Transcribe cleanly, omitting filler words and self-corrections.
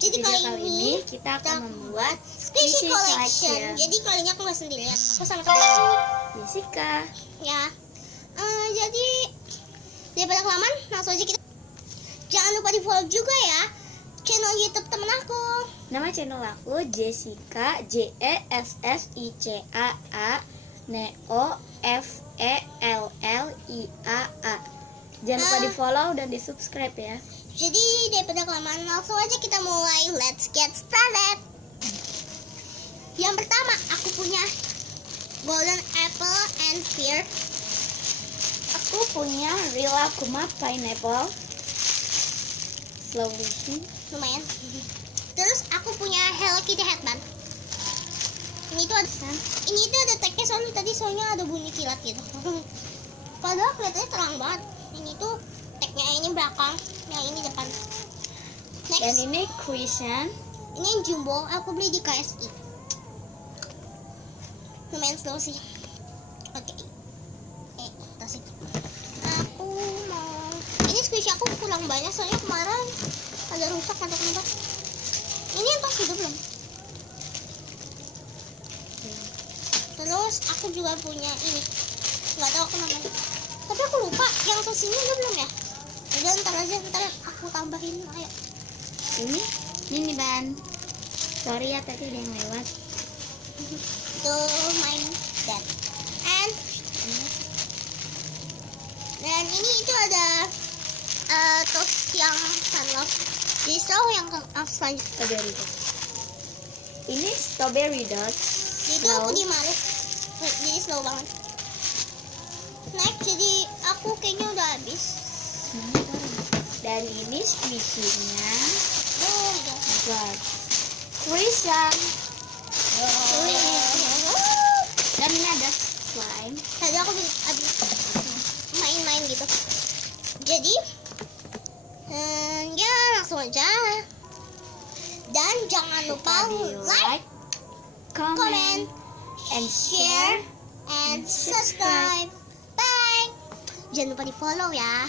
Jadi kali ini kita akan membuat squishy collection. Jadi kali ini aku nggak sendirian, aku sama teman aku Jessica. ya. Jadi daripada kelamaan, langsung aja kita. Jangan lupa di follow juga ya channel YouTube temen aku. Nama channel aku Jessica, JESSICAA NEOFELLIAA. Jangan lupa di follow dan di subscribe ya. Jadi daripada kelamaan, langsung aja kita mulai. Let's get started. Yang pertama, aku punya golden apple and pear. Aku punya Rila Kuma Pineapple. Slow motion. Lumayan. Terus aku punya Hello Kitty headband. Ini tuh ada tagnya soalnya ada bunyi kilat gitu. Padahal kelihatannya terang banget. Ini tuh tagnya, ini belakang, yang ini depan. Next. Dan ini cushion. Ini yang jumbo, aku beli di KSI. Lumayan slow sih. Oke. Tas itu. Aku mau. Ini squishy aku kurang banyak soalnya kemarin ada rusak mentok-mentok. Ini yang pas hidup belum? Terus aku juga punya ini. Nggak tahu aku namanya. Tapi aku lupa yang sini udah belum ya? Udah ntar aku tambahin. Ayo. Ini ban. Sorry ya tadi ada yang lewat. Tuh main dan ini itu ada toast yang sunlove. Jadi slow yang Strawberry dots. Ini strawberry dots. Itu aku dimalu. Jadi slow banget. Next, jadi aku kayaknya udah habis. Dan ini squishy-nya. Oh, God. Cushion. Dan ini ada slime. Tadi aku habis main-main gitu. Jadi ya langsung aja. Dan jangan lupa like, comment, and share, and subscribe. Bye. Jangan lupa di follow ya.